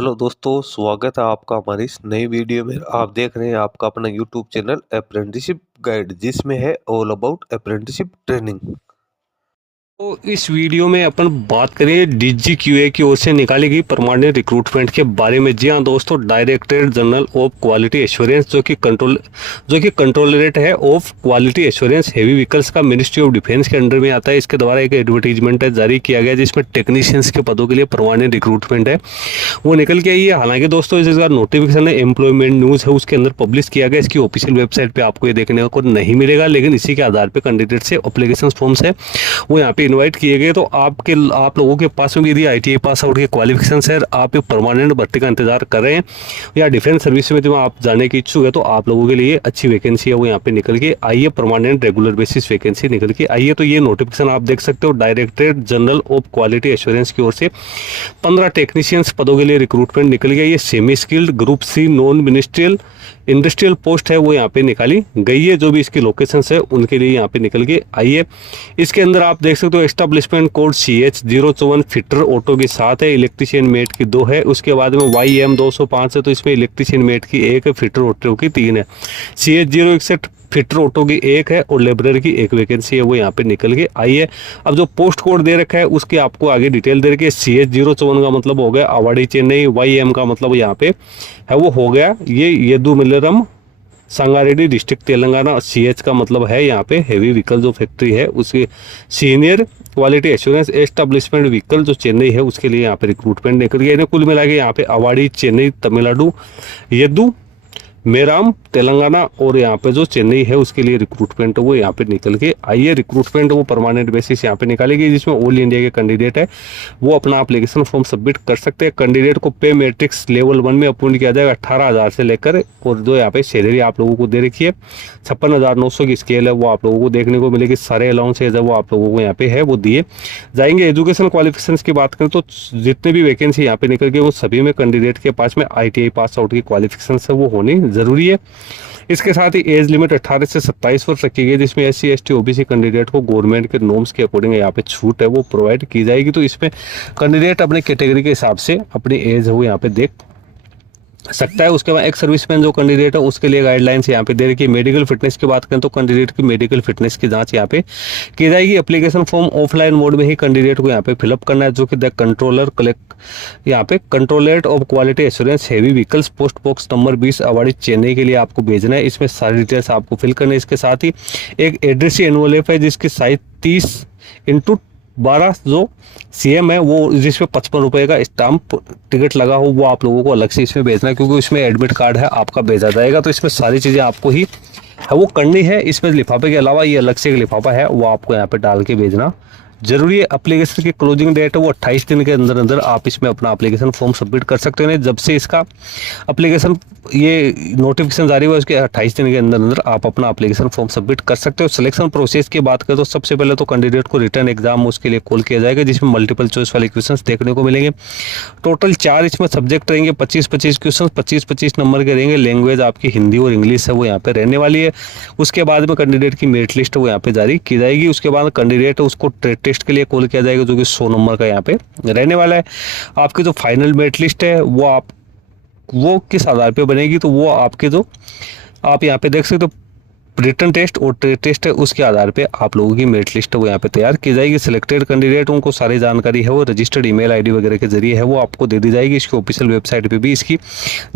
Hello दोस्तों, स्वागत है आपका हमारी इस नई वीडियो में। आप देख रहे हैं आपका अपना यूट्यूब चैनल अप्रेंटिसशिप गाइड, जिसमें है ऑल अबाउट अप्रेंटिसशिप ट्रेनिंग। तो इस वीडियो में अपन बात करें DGQA की ओर से निकाली गई परमानेंट रिक्रूटमेंट के बारे में। जी हाँ दोस्तों, directorate general of quality assurance जो कि कंट्रोलरेट है of quality assurance heavy vehicles का मिनिस्ट्री ऑफ डिफेंस के अंडर में आता है। इसके द्वारा एक एडवर्टीजमेंट है जारी किया गया जिसमें टेक्नीशियंस के पदों के लिए परमानेंट रिक्रूटमेंट है वो निकल के आई है। हालांकि दोस्तों इसका नोटिफिकेशन है एम्प्लॉयमेंट न्यूज़ है उसके अंदर पब्लिश किया गया। इसकी ऑफिशियल वेबसाइट पर आपको ये देखने को नहीं मिलेगा, लेकिन इसी के आधार पर कैंडिडेट से अप्लीकेशन फॉर्म्स है वो यहाँ पे इनवाइट किए गए। तो आप लोगों के पास में यदि ITI पास आउट के क्वालिफिकेशन है, आप एक परमानेंट भर्ती का इंतजार कर रहे हैं या डिफेंस सर्विस में जो आप जाने की इच्छुक है, तो आप लोगों के लिए अच्छी वैकेंसी है वो यहाँ पे निकल के आई है। परमानेंट रेगुलर बेसिस वैकेंसी निकल के आई है। तो ये नोटिफिकेशन आप देख सकते हो directorate general of quality assurance की ओर से 15 टेक्नीशियंस पदों के लिए रिक्रूटमेंट निकल गया। ये semi skilled group C non ministerial industrial post है वो यहाँ पे निकाली गई है। जो भी इसकी लोकेशंस है उनके लिए यहाँ पे निकल के आई है। इसके अंदर आप देख सकते हो establishment code CH054 fitter auto के साथ है, इलेक्ट्रीशियन मेट की 2 है, उसके बाद में YM 205 है तो इसमें इलेक्ट्रीशियन मेट की 1 है, फिटर ऑटो की 3 है, CH061 फिटर ऑटो की 1 है और लेबरर की 1 वैकेंसी है वो यहाँ पे निकल के आई है। अब जो पोस्ट कोड दे रखा है उसकी आपको आगे डिटेल दे रखी है। CH054 का मतलब हो गया अवाड़ी चेन्नई, YM का मतलब यहाँ पे है वो हो गया ये येदुमिल्लरम संगारेड्डी डिस्ट्रिक्ट तेलंगाना। CH का मतलब है यहाँ पे हैवी व्हीकल जो फैक्ट्री है उसकी senior quality assurance establishment vehicle जो चेन्नई है उसके लिए यहाँ पे रिक्रूटमेंट निकल गया। इन्हें कुल मिला के यहाँ पे अवाड़ी चेन्नई तमिलनाडु, येदू मेराम तेलंगाना और यहाँ पे जो चेन्नई है उसके लिए रिक्रूटमेंट वो यहाँ पे निकल के आई है। रिक्रूटमेंट वो परमानेंट बेसिस यहाँ पे निकालेगी जिसमें ऑल इंडिया के कैंडिडेट है वो अपना एप्लीकेशन फॉर्म सबमिट कर सकते हैं। कैंडिडेट को पे मैट्रिक्स लेवल 1 में अपॉइंट किया जाएगा 18,000 से लेकर, और जो यहाँ पे सैलरी आप लोगों को दे रखी है 56,900 की स्केल है वो आप लोगों को देखने को मिलेगी। सारे अलाउंसेज है वो आप लोगों को यहाँ पे है वो दिए जाएंगे। एजुकेशन क्वालिफिकेशन की बात करें तो जितने भी वैकेंसी यहाँ पे निकल गए वो सभी में कैंडिडेट के पास में ITI पास आउट की क्वालिफिकेशन है वो होनी जरूरी है। इसके साथ ही एज लिमिट 18 से 27 वर्ष रखी गई जिसमें SC ST OBC कैंडिडेट को गवर्नमेंट के नॉर्म्स के अकॉर्डिंग यहाँ पे छूट है वो प्रोवाइड की जाएगी। तो इसमें कैंडिडेट अपने कैटेगरी के हिसाब से अपनी एज है वो यहाँ पे देख सकता है। उसके बाद एक सर्विसमैन जो कैंडिडेट है उसके लिए गाइडलाइंस यहाँ पे दे रखी है। मेडिकल फिटनेस की बात करें तो कैंडिडेट की मेडिकल फिटनेस की जांच यहाँ पे की जाएगी। एप्लीकेशन फॉर्म ऑफलाइन मोड में ही कैंडिडेट को यहाँ पे फिलअप करना है जो कि द कंट्रोलर कलेक्ट यहाँ पे controllerate of quality assurance heavy vehicles post box number 20 Avadi Chennai के लिए आपको भेजना है। इसमें सारी डिटेल्स आपको फिल करना है। इसके साथ ही एक एड्रेस एनवलप है जिसकी साइज 30x12 जो CM है वो जिसमें 55 रुपये का स्टाम्प टिकट लगा हो वो आप लोगों को अलग से इसमें भेजना है क्योंकि इसमें एडमिट कार्ड है आपका भेजा जाएगा। तो इसमें सारी चीज़ें आपको ही है वो करनी है। इसमें लिफाफे के अलावा ये अलग से एक लिफाफा है वो आपको यहाँ पे डाल के भेजना जरूरी है। एप्लीकेशन की क्लोजिंग डेट है वो 28 दिन के अंदर अंदर आप इसमें अपना एप्लीकेशन फॉर्म सबमिट कर सकते हैं। जब से इसका एप्लीकेशन ये नोटिफिकेशन जारी हुआ उसके 28 दिन के अंदर अंदर आप अपना एप्लीकेशन फॉर्म सबमिट कर सकते हो। सिलेक्शन प्रोसेस की बात करें तो सबसे पहले तो कैंडिडेट को रिटर्न एग्जाम उसके लिए कॉल किया जाएगा जिसमें मल्टीपल चॉइस वाले क्वेश्चन देखने को मिलेंगे। टोटल 4 इसमें सब्जेक्ट रहेंगे, 25-25 क्वेश्चन 25-25 नंबर के रहेंगे। लैंग्वेज आपकी हिंदी और इंग्लिश है वो यहाँ पे रहने वाली है। उसके बाद में कैंडिडेट की मेरिट लिस्ट वो यहाँ पे जारी की जाएगी। उसके बाद कैंडिडेट उसको टेस्ट के लिए कॉल किया जाएगा जो कि 100 नंबर का यहाँ पे रहने वाला है। आपकी जो फाइनल मेरिट लिस्ट है वो किस आधार पे बनेगी तो वो आपके जो आप यहाँ पे देख सकते हो रिटर्न टेस्ट और टेस्ट है उसके आधार पे आप लोगों की मेरिट लिस्ट वो यहाँ पे तैयार की जाएगी। सिलेक्टेड कैंडिडेट उनको सारी जानकारी है वो रजिस्टर्ड ईमेल आईडी वगैरह के जरिए है वो आपको दे दी जाएगी। इसकी ऑफिशियल वेबसाइट पे भी इसकी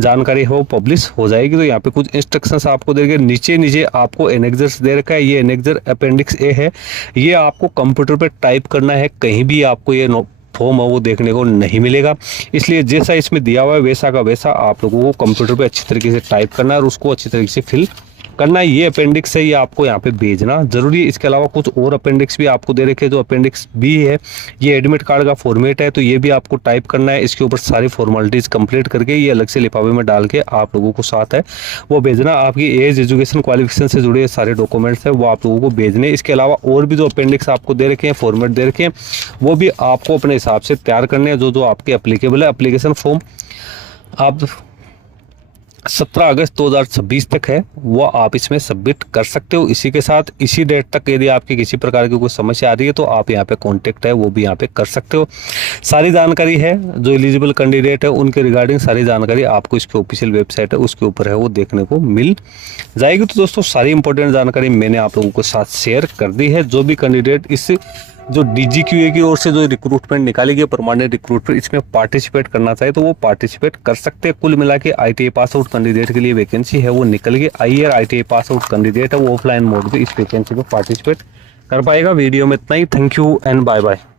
जानकारी है वो पब्लिश हो जाएगी। तो यहाँ पे कुछ इंस्ट्रक्शंस आपको देंगे। नीचे आपको एनेक्जर्स दे रखा है। ये एनेक्जर अपेंडिक्स A है, ये आपको कंप्यूटर पर टाइप करना है, कहीं भी आपको ये फॉर्म है वो देखने को नहीं मिलेगा। इसलिए जैसा इसमें दिया हुआ है वैसा का वैसा आप लोगों को कंप्यूटर पे अच्छी तरीके से टाइप करना है और उसको अच्छी तरीके से फिल करना है। ये अपेंडिक्स है ये आपको यहाँ पे भेजना जरूरी है। इसके अलावा कुछ और अपेंडिक्स भी आपको दे रखे हैं। जो अपेंडिक्स B है ये एडमिट कार्ड का फॉर्मेट है तो ये भी आपको टाइप करना है। इसके ऊपर सारी फॉर्मेलिटीज कंप्लीट करके ये अलग से लिफाफे में डाल के आप लोगों को साथ है वो भेजना। आपकी एज एजुकेशन क्वालिफिकेशन से जुड़े सारे डॉक्यूमेंट्स है वो आप लोगों को भेजने। इसके अलावा और भी जो अपेंडिक्स आपको दे रखे हैं फॉर्मेट दे रखे हैं वो भी आपको अपने हिसाब से तैयार करने हैं जो आपके एप्लीकेबल है। एप्लीकेशन फॉर्म आप 17 अगस्त 2026 तक है, वो आप इसमें सबमिट कर सकते हो। इसी के साथ इसी डेट तक यदि आपकी किसी प्रकार की कोई समस्या आ रही है तो आप यहाँ पे कॉन्टेक्ट है वो भी यहाँ पे कर सकते हो। सारी जानकारी है जो एलिजिबल कैंडिडेट है उनके रिगार्डिंग सारी जानकारी आपको इसके ऑफिशियल वेबसाइट है उसके ऊपर है वो देखने को मिल जाएगी। तो दोस्तों सारी इंपॉर्टेंट जानकारी मैंने आप लोगों के साथ शेयर कर दी है। जो भी कैंडिडेट इस जो DGQA की ओर से जो रिक्रूटमेंट निकाली गई परमानेंट रिक्रूटमेंट इसमें पार्टिसिपेट करना चाहे तो वो पार्टिसिपेट कर सकते हैं। कुल मिला के ITI पास आउट कैंडिडेट के लिए वैकेंसी है वो निकल गई। IR ITI pass out candidate है वो ऑफलाइन मोड पे इस वैकेंसी में पार्टिसिपेट कर पाएगा। वीडियो में इतना ही। Thank you and bye bye.